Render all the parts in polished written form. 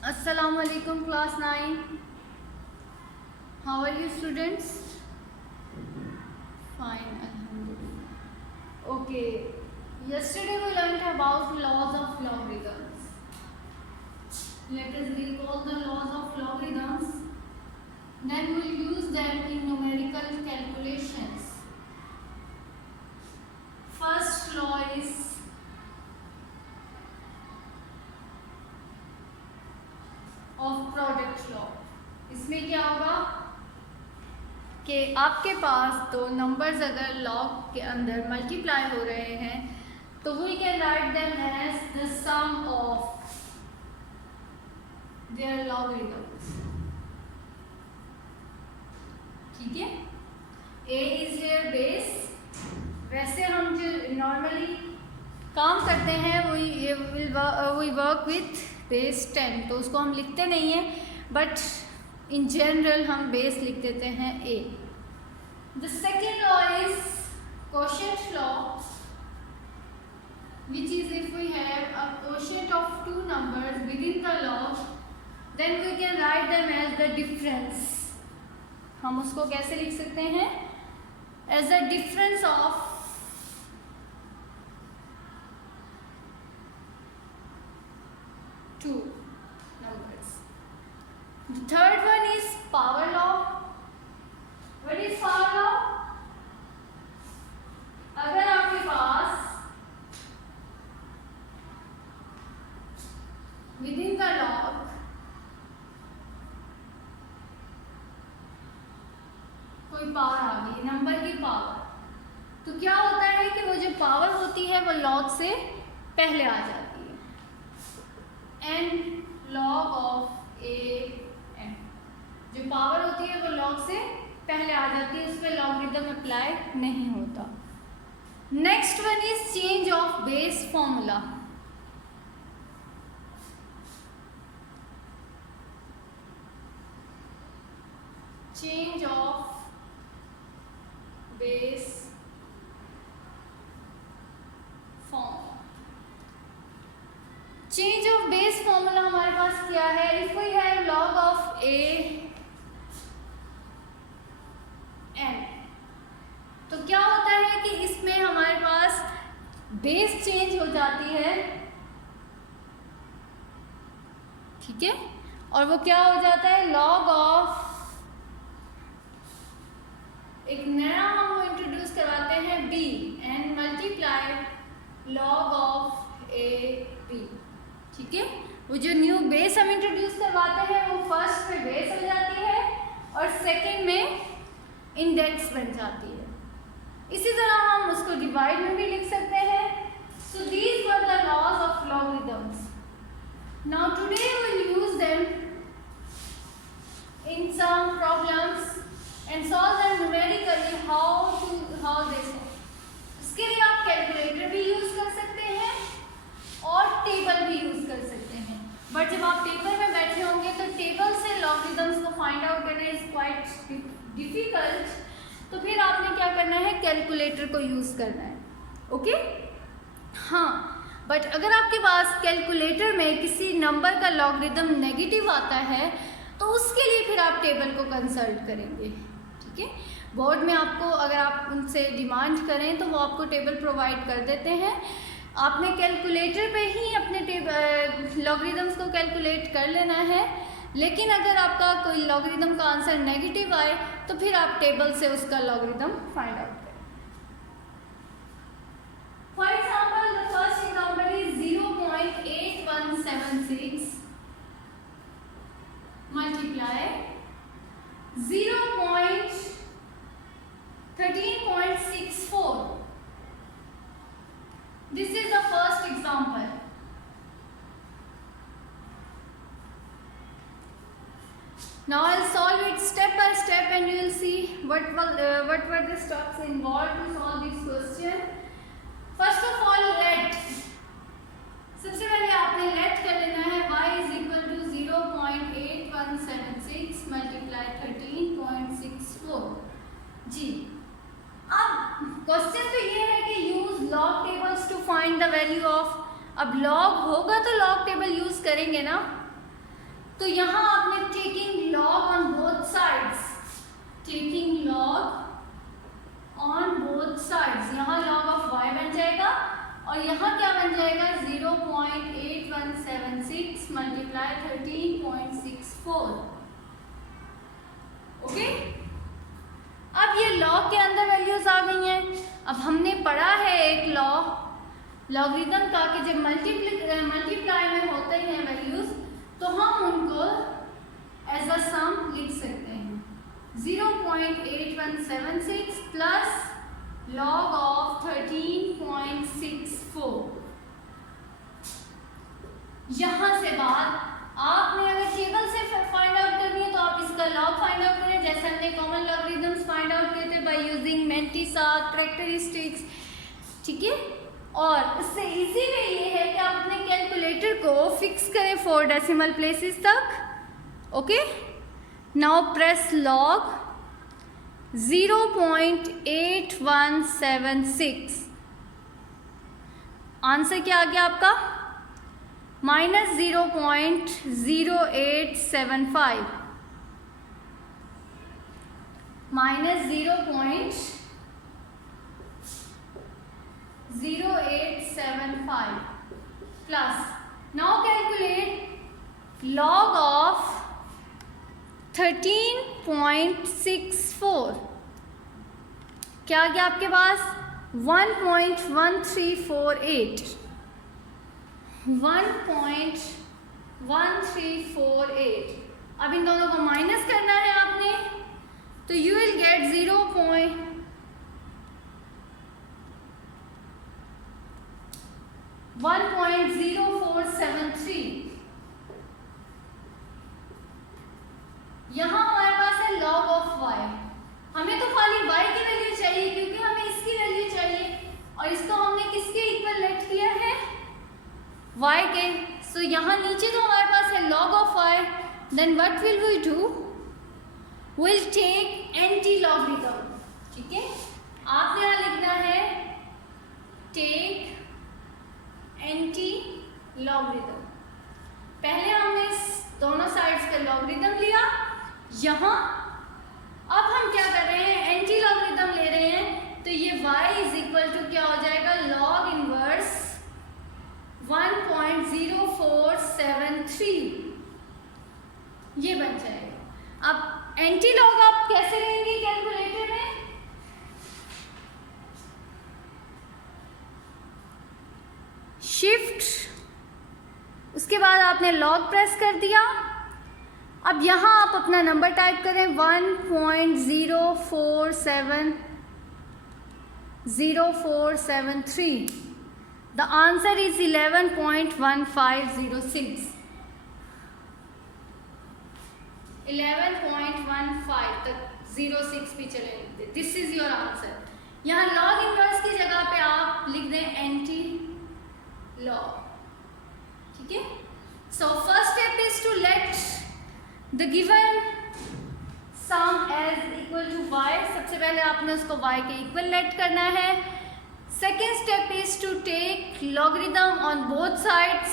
Assalamu alaikum class 9. How are you students? Fine, alhamdulillah. Okay. Yesterday we learned about laws of logarithms. Let us recall the laws of logarithms. Then we will use them in numerical calculations. First law is of product law. इसमें क्या होगा कि आपके पास दो numbers अगर log के अंदर multiply हो रहे हैं तो we can write them as the sum of their logarithms. ठीक है. A is here base. वैसे हम जो नॉर्मली काम करते हैं वी वर्क विथ बेस 10, तो उसको हम लिखते नहीं हैं, बट इन जनरल हम बेस लिख देते हैं A. The second law is quotient law, which is if we have a quotient of two numbers within the log, then we can write them as the difference. हम उसको कैसे लिख सकते हैं? As the difference of two numbers. The third one is power law. What is power law? अगर आपके पास within the log कोई power आ गई, नंबर की पावर, तो क्या होता है कि वो जो पावर होती है वो लॉग से पहले आ जाती है. N log of a n, जो पावर होती है वो लॉग से पहले आ जाती है, उस पर लॉगरिथम अप्लाई नहीं होता. Next one is change of base formula. Change of base formula. Change of base formula हमारे पास क्या है? If we have log of a n, तो क्या होता है कि इसमें हमारे पास बेस चेंज हो जाती है. ठीक है. और वो क्या हो जाता है? लॉग ऑफ, एक नया हम इंट्रोड्यूस करवाते हैं b, and multiply log of a b. ठीक है. वो जो न्यू बेस हम इंट्रोड्यूस करवाते हैं वो फर्स्ट में बेस हो जाती है और सेकंड में इंडेक्स बन जाती है. इसी तरह हम उसको डिवाइड में भी लिख सकते हैं. So these were the laws of logarithms. Now today we will use them in some problems and solve them numerically. how they solve. इसके लिए आप कैलकुलेटर भी यूज कर सकते हैं और टेबल भी यूज कर सकते हैं, बट जब आप टेबल में बैठे होंगे तो टेबल से लॉगरिथम्स को फाइंड आउट करना इज क्वाइट डिफिकल्ट. तो फिर आपने क्या करना है? कैलकुलेटर को यूज करना है. ओके. हाँ, बट अगर आपके पास कैलकुलेटर में किसी नंबर का लॉगरिथम नेगेटिव आता है तो उसके लिए फिर आप टेबल को कंसल्ट करेंगे. ठीक है. बोर्ड में आपको अगर आप उनसे डिमांड करें तो वो आपको टेबल प्रोवाइड कर देते हैं. आपने कैलकुलेटर पे ही अपने लॉगरिथम्स को कैलकुलेट कर लेना है, लेकिन अगर आपका कोई लॉगरिथम का आंसर नेगेटिव आए तो फिर आप टेबल से उसका लॉगरिथम फाइंड आउट करें. For example, the first example is 0.8176 multiply 0.13.64. This is the first example. Now I'll solve it step by step and you will see what were the steps involved to solve this question. First of all, let. सबसे पहले आपने let कर लेना है. y is equal to 0.8176 multiply 13.64. जी. अब question तो ये है कि use log tables two find the value of. अब लॉग होगा तो लॉग टेबल यूज करेंगे ना. तो यहाँ आपने taking log on both sides, taking log on both sides, यहाँ लॉग ऑफ y बन जाएगा और यहाँ क्या बन जाएगा 0.8176 मल्टीप्लाई 13.64। ओके, अब ये लॉग के अंदर वैल्यूज आ गई हैं। अब हमने पढ़ा है एक लॉ लॉगरिथम का कि जब मल्टीप्लाई में होते हैं वैल्यूज तो हम उनको एज अ सम लिख सकते हैं। 0.8176 प्लस log of 13.64। यहाँ से बाद आपने अगर टेबल से फाइंड आउट करनी है तो आप इसका लॉग फाइंड आउट करें, जैसे हमने कॉमन लॉगरिथम्स फाइंड आउट किए थे बाय यूजिंग मैंटिसा कैरेक्टरिस्टिक्स, ठीक है। और उससे इजी वे ये है कि आप अपने कैलकुलेटर को फिक्स करें 4 डेसिमल प्लेसेस तक। Okay, now press log 0.8176, answer क्या आ गया आपका -0.0875, -0.0875 plus, now calculate log of 13.64, क्या आ गया आपके पास 1.1348, 1.1348। अब इन दोनों को माइनस करना है आपने, तो यू विल गेट 1.0473। यहाँ हमारे पास है log ऑफ y, हमें तो खाली y की वैल्यू चाहिए क्योंकि हमें इसकी वैल्यू चाहिए और इसको हमने किसके इक्वल लेट किया है y के। सो यहाँ नीचे तो हमारे पास है log of y, then what will we do, will take anti logarithm, ठीक है। आपने यहाँ लिखना है टेक एंटी लॉगरिथम। पहले हमने दोनों साइड्स का लॉगरिथम लिया, यहाँ अब हम क्या कर रहे हैं एंटी लॉगरिथम ले रहे हैं, तो ये y इज इक्वल टू क्या हो जाएगा लॉग इनवर्स 1.0473, ये बन जाएगा। अब एंटी लॉग आप कैसे लेंगे कैलकुलेटर में, शिफ्ट, उसके बाद आपने लॉग प्रेस कर दिया। अब यहाँ आप अपना नंबर टाइप करें 1.0473, द आंसर इज 11.1506, 11.15 तक 06 भी चले, दिस इज योर आंसर। यहाँ लॉग इनवर्स की जगह पे आप लिख दें एंटी लॉग, ठीक है। So first step is to let the given sum as equal to y, सबसे पहले आपने उसको y के इक्वल लेट करना है। Second step is to take logarithm on both sides,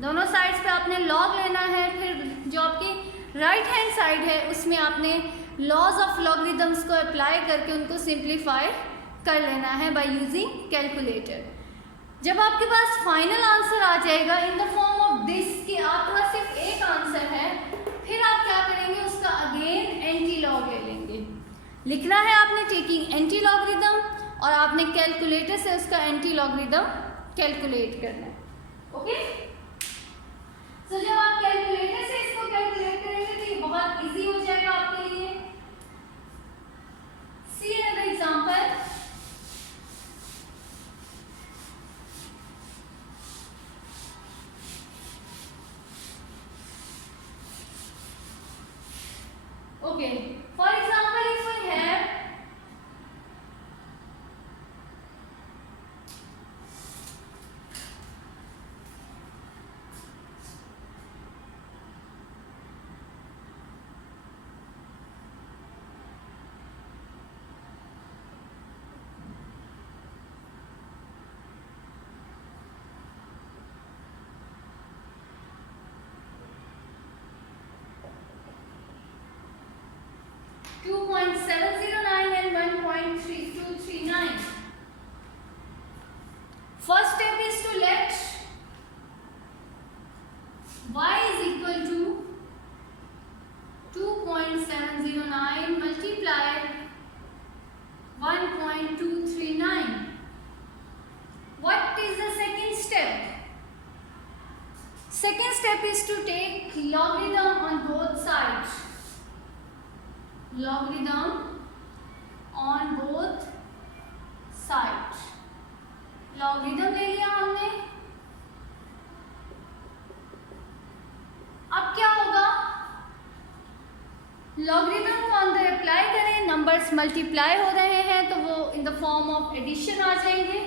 दोनों साइड्स पे आपने लॉग लेना है, फिर जो आपकी राइट हैंड साइड है उसमें आपने लॉज ऑफ लॉगरिथम्स को अप्लाई करके उनको सिंप्लीफाई कर लेना है बाय यूजिंग कैलकुलेटर। जब आपके पास फाइनल आंसर आ जाएगा इन द फॉर्म ऑफ दिस कि आपके पास सिर्फ एक आंसर है, फिर आप क्या करेंगे उसका अगेन एंटी लॉग ले लेंगे। लिखना है आपने टेकिंग एंटी लॉगरिथम और आपने कैलकुलेटर से उसका एंटी लॉगरिथम कैलकुलेट करना है। ओके, सो जब आप कैलकुलेटर से इसको कैलकुलेट करेंगे तो ये बहुत इजी हो जाएगा आपके लिए। See another example, okay, for example if we have y is equal to 2.709 multiply 1.239. What is the second step? Second step is to take logarithm on both sides. Logarithm on both sides. Logarithm ले लिया हमने. अब क्या होगा? Logarithm को अंदर apply करें, numbers multiply हो रहे हैं तो वो in the form of addition आ जाएंगे.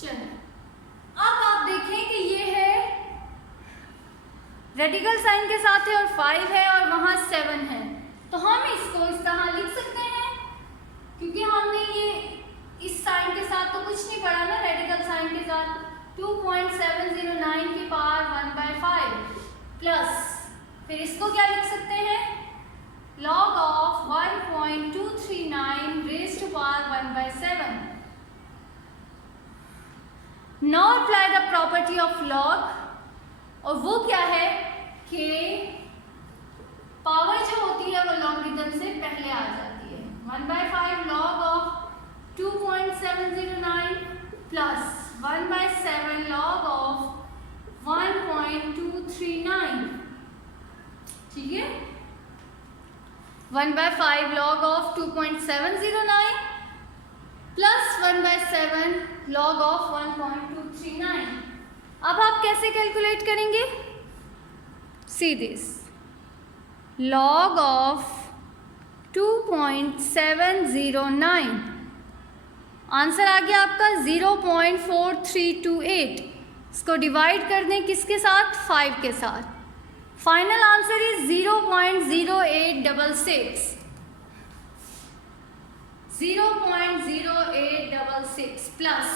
चलिए अब आप देखें कि ये है रेडिकल साइन के साथ है और 5 है और वहां 7 है, तो हम इसको इस तरह लिख सकते हैं क्योंकि हमने ये इस साइन के साथ तो कुछ नहीं पढ़ा ना. रेडिकल साइन के साथ 2.709 की पावर 1/5 प्लस फिर इसको क्या लिख सकते हैं? log of 1.239 raised to power 1/7. Now apply the property of log, और वो क्या है कि पावर जो होती है वो लॉगरिथम से पहले आ जाती है. 1/5 log of 2.709 plus 1/7 log of 1.239. ठीक है, 1/5 log of 2.709 plus 1/7 log of 1.239. अब आप कैसे कैलकुलेट करेंगे? See this, log of 2.709, answer आ गया आपका 0.4328. इसको डिवाइड कर दें किसके साथ? 5 के साथ. Final answer is 0.0866. 0.0866 प्लस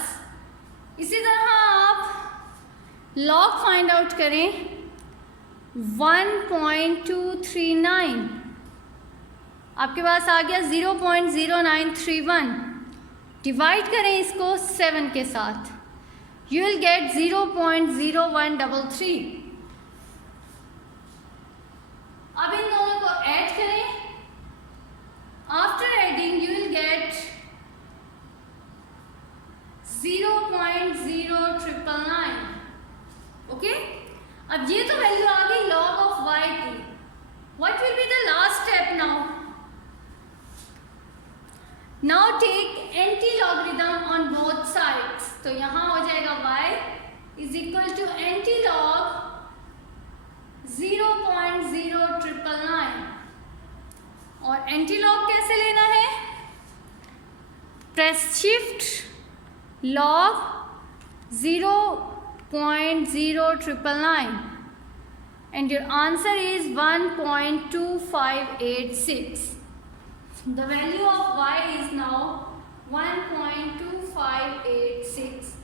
इसी तरह आप log फाइंड आउट करें 1.239. आपके पास आ गया 0.0931. डिवाइड करें इसको 7 के साथ, यू विल गेट 0.0133. अब इन दोनों को ऐड करें. After adding, you will get 0.0999. Okay? अब ये तो वैल्यू आ गई log of y की. What will be the last step now? Now take anti-logarithm on both sides. तो यहाँ हो जाएगा y is equal to anti-log 0.0999. और एंटीलॉग कैसे लेना है? Press shift log 0.0999 and your answer is 1.2586. The value of y is now 1.2586.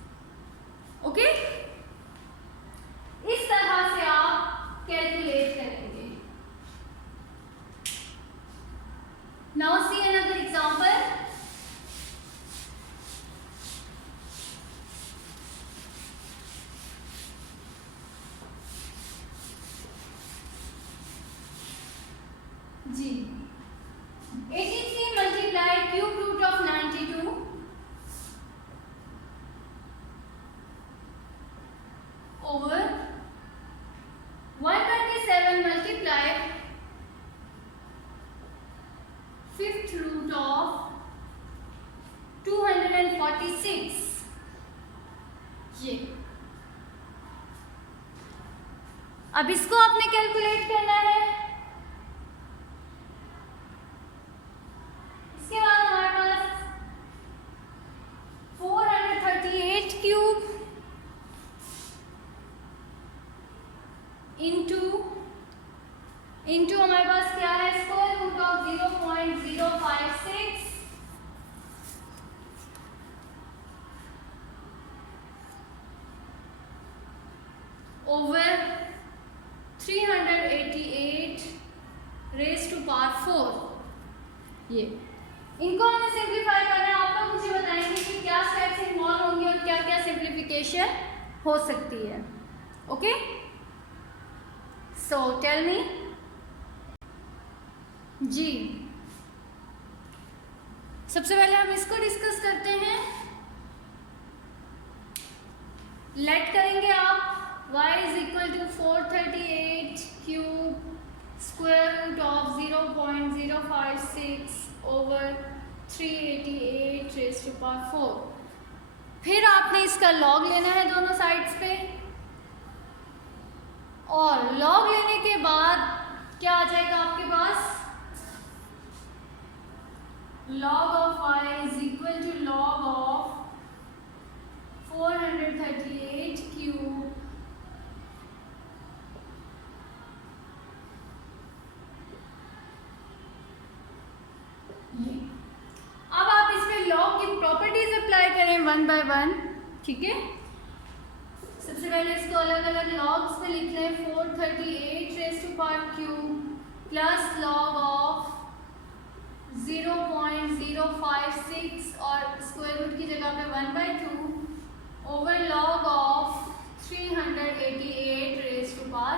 Okay? इस तरह से आप कैलकुलेट करेंगे. Now see another example. Ji 83 multiply cube root of 92 over 127 multiply fifth root of 246. ये अब इसको आपने कैलकुलेट करना है. इसके बाद हमारे पास 438 क्यूब इंटू हमारे पास क्या है? Square root of 0.056 over 3 388 raise to power 4। ये इनको हमें सिंप्लीफाई करना है। आप लोग मुझे बताएंगे कि क्या स्टेप्स इन्वॉल्व होंगे और क्या क्या सिंप्लीफिकेशन हो सकती है। ओके, सो टेल मी जी। सबसे पहले हम इसको डिस्कस करते हैं। लेट करेंगे आप y is equal to 438 cube square root of 0.056 over 388 raise to power 4। फिर आपने इसका लॉग लेना है दोनों साइड्स पे, और लॉग लेने के बाद क्या आ जाएगा आपके पास, log of y is equal to log of 438 cube अब आप इसमें लॉग की प्रॉपर्टीज अप्लाई करें वन बाय वन। ठीक है, सबसे पहले इसको अलग अलग लॉग्स में लिख लें। 438 raise to power cube plus log of 0.056 और स्क्वायर रूट की जगह पे 1/2 over log of 388 raise to power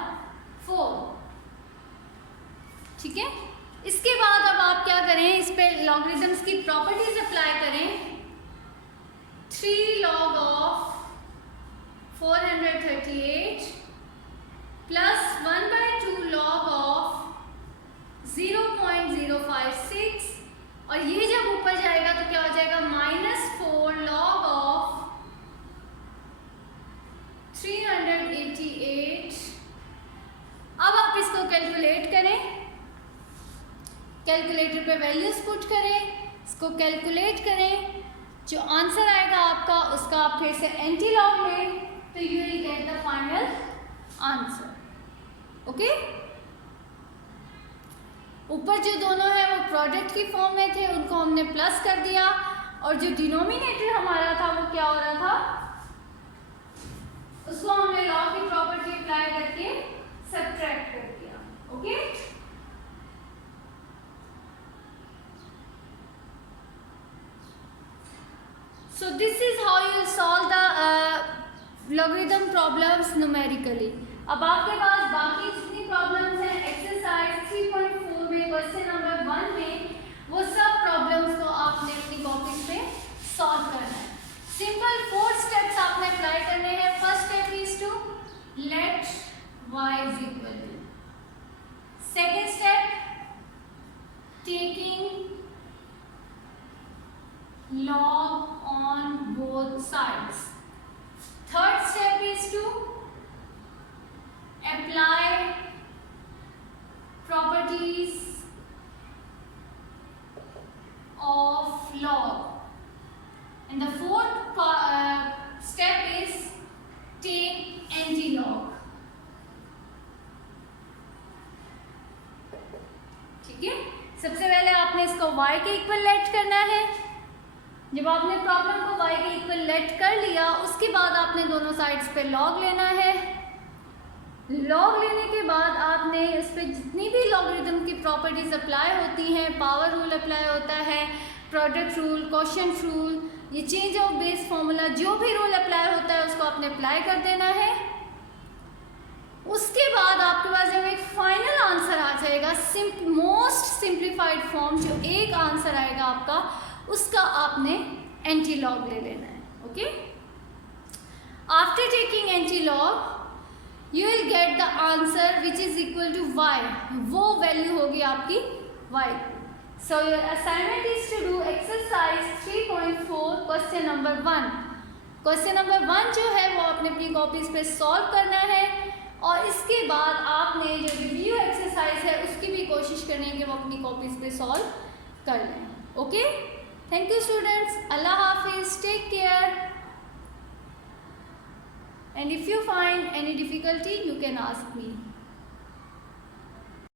4। ठीक है, इसके बाद अब आप क्या करें, इस पे लॉगरिथम्स की प्रॉपर्टीज अप्लाई करें। 3 log of 438 plus 1/2 log of 0.056, और ये जब ऊपर जाएगा तो क्या हो जाएगा, -4 log ऑफ 388। अब आप इसको कैलकुलेट करें, कैलकुलेटर पे वैल्यूज पुट करें, इसको कैलकुलेट करें। जो आंसर आएगा आपका उसका आप फिर से एंटी लॉग लें, तो you will get the final answer. Okay, ऊपर जो दोनों है वो प्रोडक्ट की फॉर्म में थे, उनको हमने प्लस कर दिया, और जो डिनोमिनेटर हमारा था वो क्या हो रहा था, उसको हमने लॉग की प्रॉपर्टी अप्लाई करके सब्ट्रैक्ट कर दिया। Okay, so this is how you will solve the logarithm problems numerically। अब आपके पास बाकी जितनी प्रॉब्लम्स हैं एक्सरसाइज 3.4 में क्वेश्चन नंबर 1 में, वो सब प्रॉब्लम्स को आपने अपनी कॉपी पे सॉल्व करना है। सिंपल 4 स्टेप्स आपने अप्लाई करने हैं। First step is to let y is equal to, second step taking log on both sides, third step is to apply properties of log, and the fourth step is take anti-log। ठीक है, सबसे पहले आपने इसको y के equal let करना है। जब आपने प्रॉब्लम को y के इक्वल लेट कर लिया, उसके बाद आपने दोनों साइड्स पे लॉग लेना है। लॉग लेने के बाद आपने इस पे जितनी भी लॉगरिथम की प्रॉपर्टीज अप्लाई होती हैं, पावर रूल अप्लाई होता है, प्रोडक्ट रूल, कोशेंट रूल, ये चेंज ऑफ बेस फॉर्मूला, जो भी रूल अप्लाई होता है उसको आपने अप्लाई कर देना है। उसके बाद आपके पास जब एक फाइनल आंसर आ जाएगा, मोस्ट सिंप्लीफाइड फॉर्म, जो एक आंसर आएगा आपका, उसका आपने एंटी लॉग ले लेना है। Okay, after taking anti log you will get the answer which is equal to y, वो वैल्यू होगी आपकी y। So your assignment is to do exercise 3.4 question number 1। Question number 1 जो है वो आपने अपनी कॉपीज पे सॉल्व करना है, और इसके बाद आपने जो रिव्यू एक्सरसाइज है उसकी भी कोशिश करनी है कि वो अपनी कॉपीज पे सॉल्व कर लें। Okay, thank you students, Allah Hafiz, take care, and if you find any difficulty you can ask me।